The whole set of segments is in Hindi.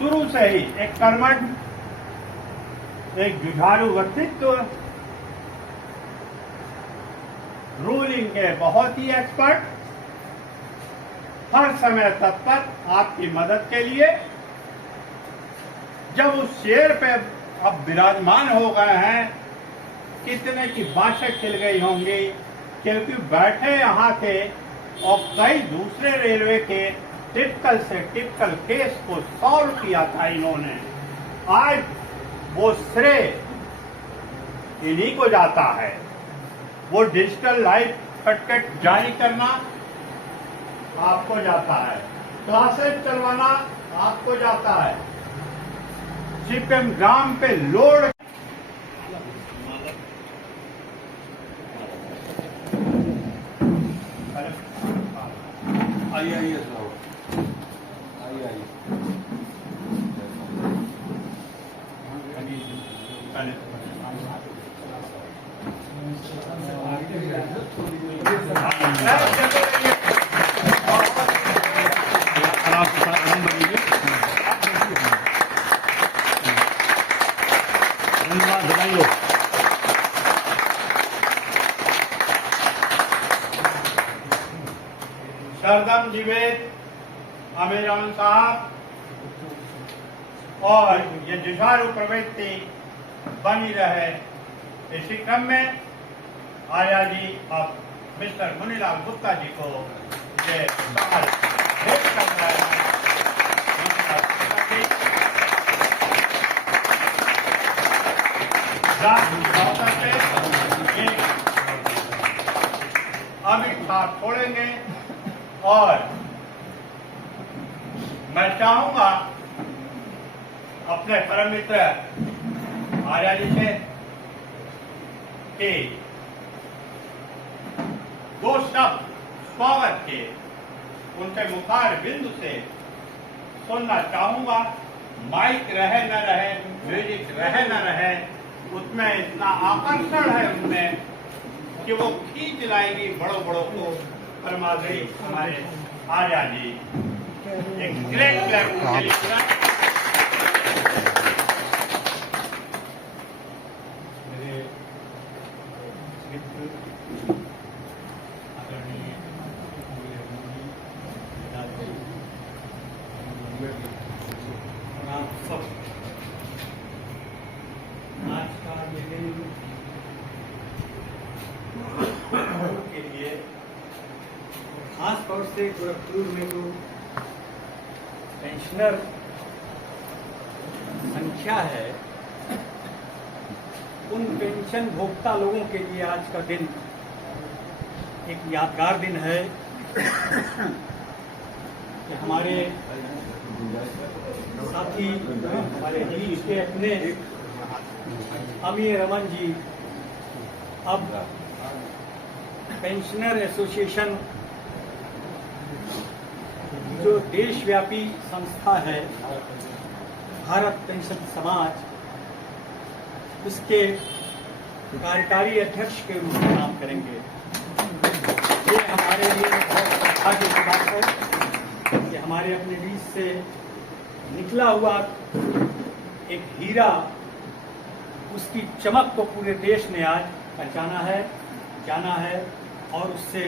शुरू से ही एक कर्मठ, एक जुझारू व्यक्तित्व, रूलिंग के बहुत ही एक्सपर्ट, हर समय तत्पर आपकी मदद के लिए। जब उस शेर पे अब विराजमान हो गए हैं, कितने की बातें खिल गई होंगी, क्योंकि बैठे यहाँ थे और कई दूसरे रेलवे के टिपिकल से टिपिकल केस को सॉल्व किया था इन्होंने। आज वो श्रेय इन्हीं को जाता है। वो डिजिटल लाइफ सर्टिफिकेट जारी करना आपको जाता है, क्लासेस चलवाना आपको जाता है, सीपीएम ग्राम पे लोड आइए सरदम जीवेद अमेरान साहब और ये जुझारू प्रवृत्ति बनी रहे। इसी क्रम में आर्या जी अब मिस्टर मुनीलाल गुप्ता जी को ये भेंट कर रहे हैं। अभी साथ छोड़ेंगे और मैं चाहूंगा अपने परम मित्र आर्या जी से कि दो शब्द स्वागत के उनके मुखार बिंदु से सुनना चाहूंगा। माइक रहे न रहे, म्यूजिक रहे न रहे, उसमें इतना आकर्षण है उनमें कि वो खींच लाएगी बड़ों बड़ों को। परमादेवी हमारे आर्या जी एक ग्रेट प्लेटफॉर्म आज का ये दिन के लिए खास तौर से गोरखपुर में जो पेंशनर संख्या है, उन पेंशन भोक्ता लोगों के लिए आज का दिन एक यादगार दिन है कि हमारे साथी, हमारे देश के अपने अमीर रमन जी अब पेंशनर एसोसिएशन जो देशव्यापी संस्था है भारत पेंशन समाज, उसके कार्यकारी अध्यक्ष के रूप में काम करेंगे। ये हमारे लिए बहुत सौभाग्य की बात है कि हमारे अपने बीच से निकला हुआ एक हीरा, उसकी चमक को पूरे देश ने आज पहचाना है, जाना है और उससे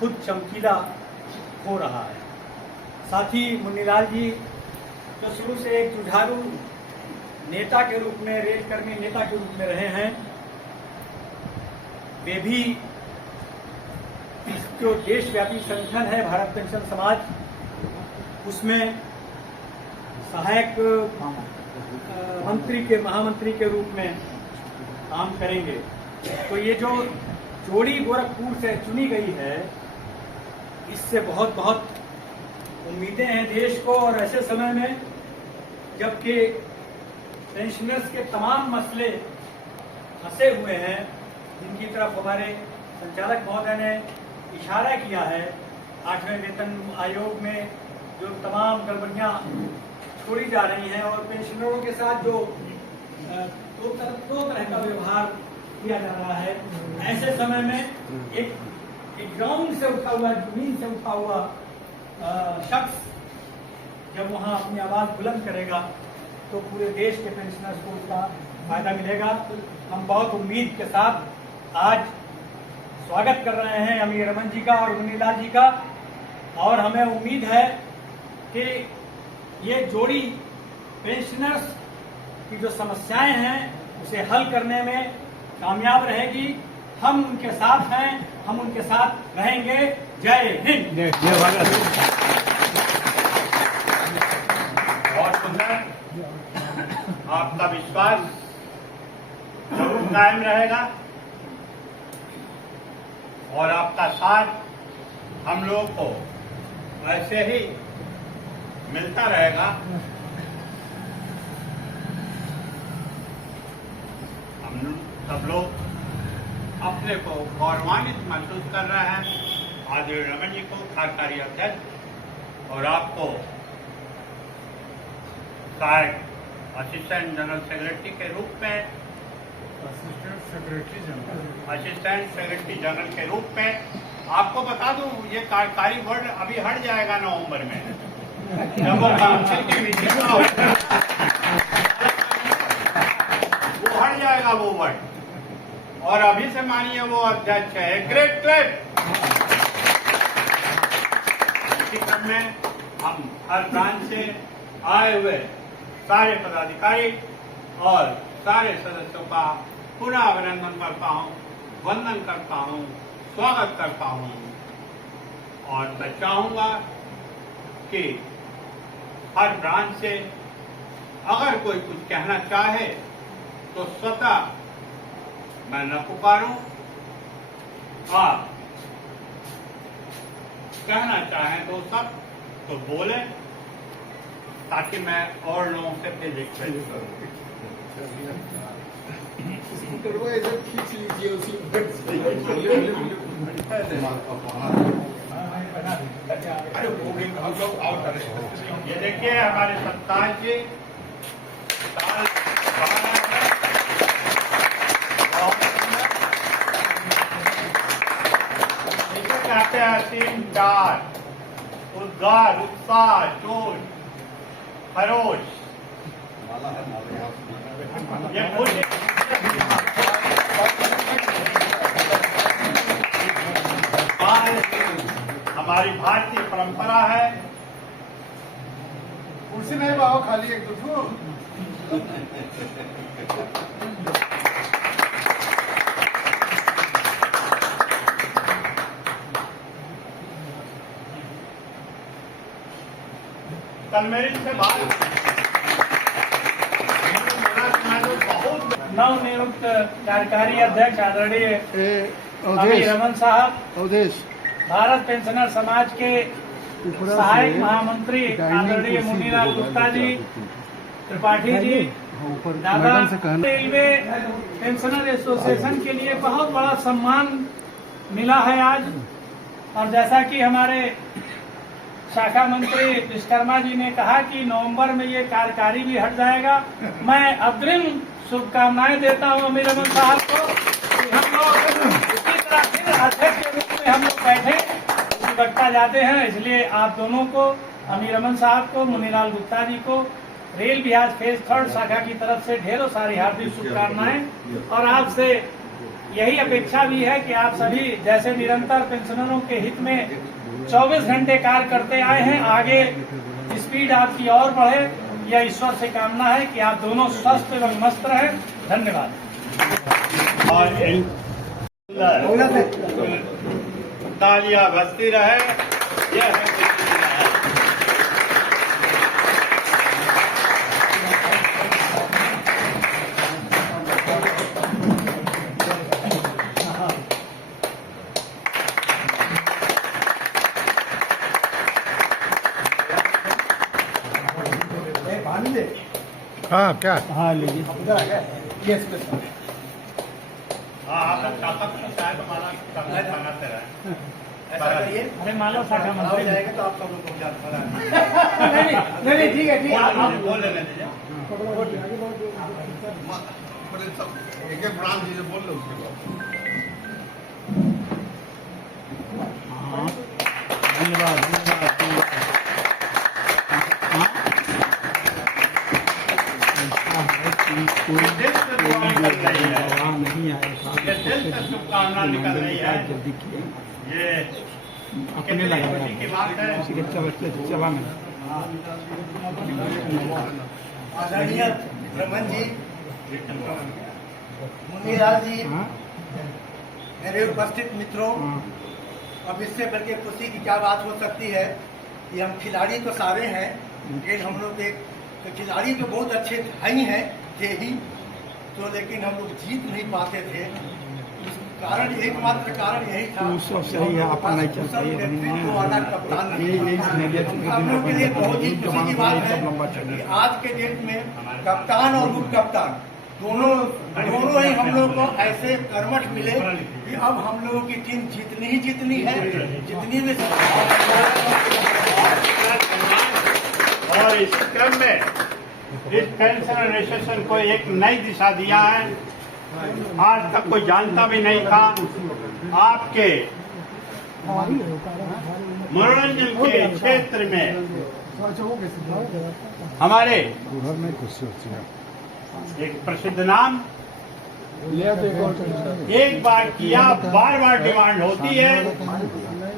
खुद चमकीला हो रहा है। साथ ही मुन्नीलाल जी जो शुरू से एक जुझारू नेता के रूप में, रेलकर्मी नेता के रूप में रहे हैं, वे भी जो देशव्यापी संगठन है भारत पेंशन समाज, उसमें सहायक मंत्री के महामंत्री के रूप में काम करेंगे। तो ये जो जोड़ी गोरखपुर से चुनी गई है, इससे बहुत बहुत उम्मीदें हैं देश को। और ऐसे समय में जबकि पेंशनर्स के तमाम मसले फंसे हुए हैं, जिनकी तरफ हमारे संचालक महोदय ने इशारा किया है, 8वें वेतन आयोग में जो तमाम गड़बड़ियां छोड़ी जा रही हैं और पेंशनरों के साथ जो दो तरह का व्यवहार किया जा रहा है, ऐसे समय में एक ग्राउंड से उठा हुआ, जमीन से उठा हुआ शख्स जब वहाँ अपनी आवाज़ बुलंद करेगा तो पूरे देश के पेंशनर्स को उसका फायदा मिलेगा। हम बहुत उम्मीद के साथ आज स्वागत कर रहे हैं अमीर रमन जी का और मुनीलाल जी का, और हमें उम्मीद है कि ये जोड़ी पेंशनर्स की जो समस्याएं हैं उसे हल करने में कामयाब रहेगी। हम उनके साथ हैं, हम उनके साथ रहेंगे। जय हिंद। बहुत सुंदर, आपका विश्वास जरूर कायम रहेगा और आपका साथ हम लोगों को ऐसे ही मिलता रहेगा। हम सब लोग अपने को गौरवान्वित महसूस कर रहे हैं आदरणीय रमन जी को कार्यकारी अध्यक्ष और आपको सहायक असिस्टेंट जनरल सेक्रेटरी के रूप में असिस्टेंट सेक्रेटरी जनरल के रूप में आपको बता दूं, ये कार्यकारी वर्ड अभी हट जाएगा नवंबर में जब वो काउंसिल की मीटिंग होगा, वो हट जाएगा वो वर्ड, और अभी से मानिए वो अध्यक्ष है। Great clap. इसी क्रम में हम हर ब्रांच से आए हुए सारे पदाधिकारी और सारे सदस्यों का पुनः अभिनंदन करता हूं, वंदन करता हूं, स्वागत करता हूं, और मैं चाहूंगा कि हर ब्रांच से अगर कोई कुछ कहना चाहे तो स्वतः मैं न पुकारूं, आप कहना चाहें तो सब तो बोले, ताकि मैं और लोगों से फिर रिक्वेस्ट करूं। खींच लीजिए उसी ये देखिए हमारे सत्ताज जी कहते हैं 3-4 उद्गार, उत्साह, जोश, खरोश, ये खुशी हमारी भारतीय परंपरा है। कुर्सी नहीं बाबा, खाली एक दो कल मेरी से बात नवनियुक्त कार्यकारी अध्यक्ष आदरणीय अमीर रमन साहब, भारत पेंशनर समाज के सहायक महामंत्री आदरणीय मुनीलाल गुप्ता जी, त्रिपाठी जी, दादा, रेलवे पेंशनर एसोसिएशन के लिए बहुत बड़ा सम्मान मिला है आज। और जैसा कि हमारे शाखा मंत्री विश्वकर्मा जी ने कहा कि नवंबर में ये कार्यकारी भी हट जाएगा, मैं अग्रिम शुभकामनाएं देता हूं अमीर रमन साहब को कि हम लोग इसी तरह फिर अध्यक्ष के रूप में हम लोग बैठे बढ़ता जाते हैं। इसलिए आप दोनों को, अमीर रमन साहब को, मुनीलाल गुप्ता जी को रेल विहार फेज 3 शाखा की तरफ से ढेरों सारी हार्दिक शुभकामनाएं। और आपसे यही अपेक्षा भी है कि आप सभी जैसे निरंतर पेंशनरों के हित में 24 घंटे कार्य करते आए हैं, आगे स्पीड आपकी और बढ़े, यह ईश्वर से कामना है कि आप दोनों स्वस्थ एवं मस्त रहें। धन्यवाद। और तालियां बजती रहे। यह है हाँ क्या हाँ लीजिए। आप शायद हमारा कंधा बनाते रहे। ऐसा करिए, अरे मालो शाखा मंत्री जाएगा तो आप सब लोग पहुंचा नहीं ठीक है, ठीक है, आप बोल लेने दीजिए। एक ब्रांच जी बोल लो उसके बाद। धन्यवाद। ये दिल से दुआ निकल रही है, नहीं आएगा ये दिल से शुभकामना निकल रही है। जल्दी किए ये अपने कितनी लगा खुशी की बात है। किसी के चला में आदरणीय रमन जी, मुनीलाल जी, हाँ मेरे उपस्थित मित्रों, हाँ अब इससे बढ़ के खुशी की क्या बात हो सकती है कि हम खिलाड़ी तो सारे हैं, लेकिन हम लोग एक तो खिलाड़ी तो बहुत अच्छे है ही हैं थे ही तो, लेकिन हम लोग जीत नहीं पाते थे। इस कारण एकमात्र कारण यही था वो सब सही है, आपका नहीं चल कुशल नेतृत्व वाला कप्तान नहीं था। ये हम लोग के लिए बहुत ही खुशी की बात है कि आज के डेट में कप्तान और उप कप्तान दोनों ही हम लोग को ऐसे कर्मठ मिले कि अब हम लोगों की टीम जीतनी ही जीतनी है, जितनी भी। और इस क्रम में इस पेंशन एसोसिएशन को एक नई दिशा दिया है। आज तक कोई जानता भी नहीं था। आपके मनोरंजन के क्षेत्र में हमारे एक प्रसिद्ध नाम एक बार किया बार बार डिमांड होती है,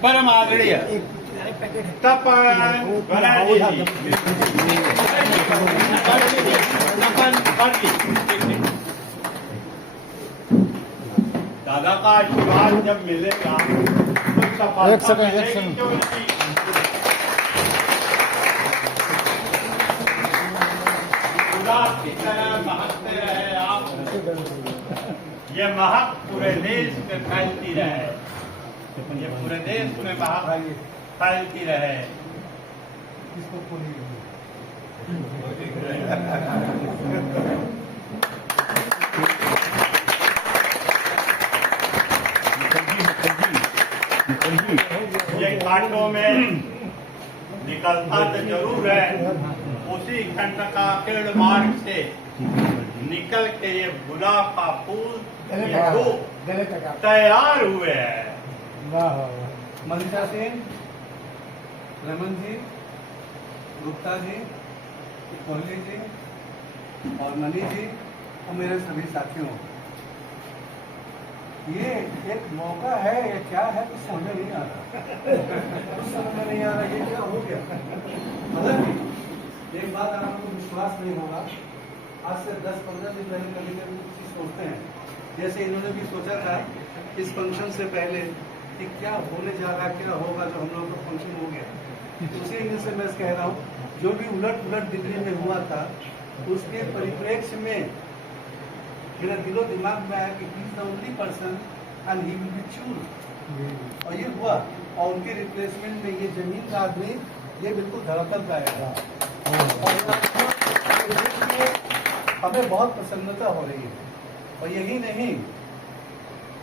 परम आदरणीय तपन बनर्जी जी। दादा का आशीर्वाद जब मिलेगा तो सफलता मिलेगी क्यों नहीं? गुलाब की तरह महकते रहे आप, ये महक पूरे देश में फैलती रहे, ये पूरे देश में महक फैलती रहे। ये कांटों में निकलता तो जरूर है, उसी खंड का पेड़ मार्ग से निकल के ये गुलाब का फूल ये फूल तैयार हुए हैं। मनीषा सिंह, रमन जी, गुप्ता जी, कोहली जी और मनी जी और मेरे सभी साथियों, ये एक मौका है, ये क्या है कुछ समझ में नहीं आ रहा। कुछ समझ में नहीं आ रहा ये क्या हो गया। हालांकि एक बात आपको विश्वास नहीं होगा, आज से 10-15 दिन पहले कभी कभी चीज सोचते हैं, जैसे इन्होंने भी सोचा था इस फंक्शन से पहले कि क्या होने जा रहा, क्या होगा जो हम लोग का फंक्शन हो गया। उसी इंग्लिश से मैं कह रहा हूँ, जो भी उलट पुलट दिल्ली में हुआ था उसके परिप्रेक्ष्य में मेरा दिलो दिमाग में आया कि he is the only person and he will be choose, और ये हुआ। और उनके रिप्लेसमेंट में ये जमीन का आदमी ये बिल्कुल धरातल पे आएगा। हमें बहुत प्रसन्नता हो रही है। और यही नहीं,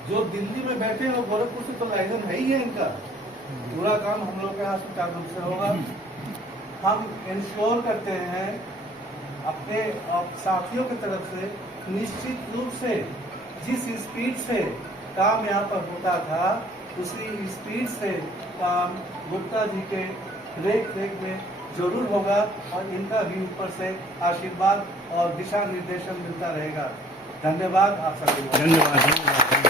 जो दिल्ली में बैठे हैं वो गोरखपुर से तो लाइजन है ही है इनका। पूरा काम हम लोग के यहाँ सुचारू रूप से होगा। हम इंश्योर करते हैं अपने साथियों की तरफ से, निश्चित रूप से जिस स्पीड से काम यहाँ पर होता था उसी स्पीड से काम गुप्ता जी के देख रेख में जरूर होगा, और इनका भी ऊपर से आशीर्वाद और दिशा निर्देशन मिलता रहेगा। धन्यवाद आप सभी को। धन्यवाद।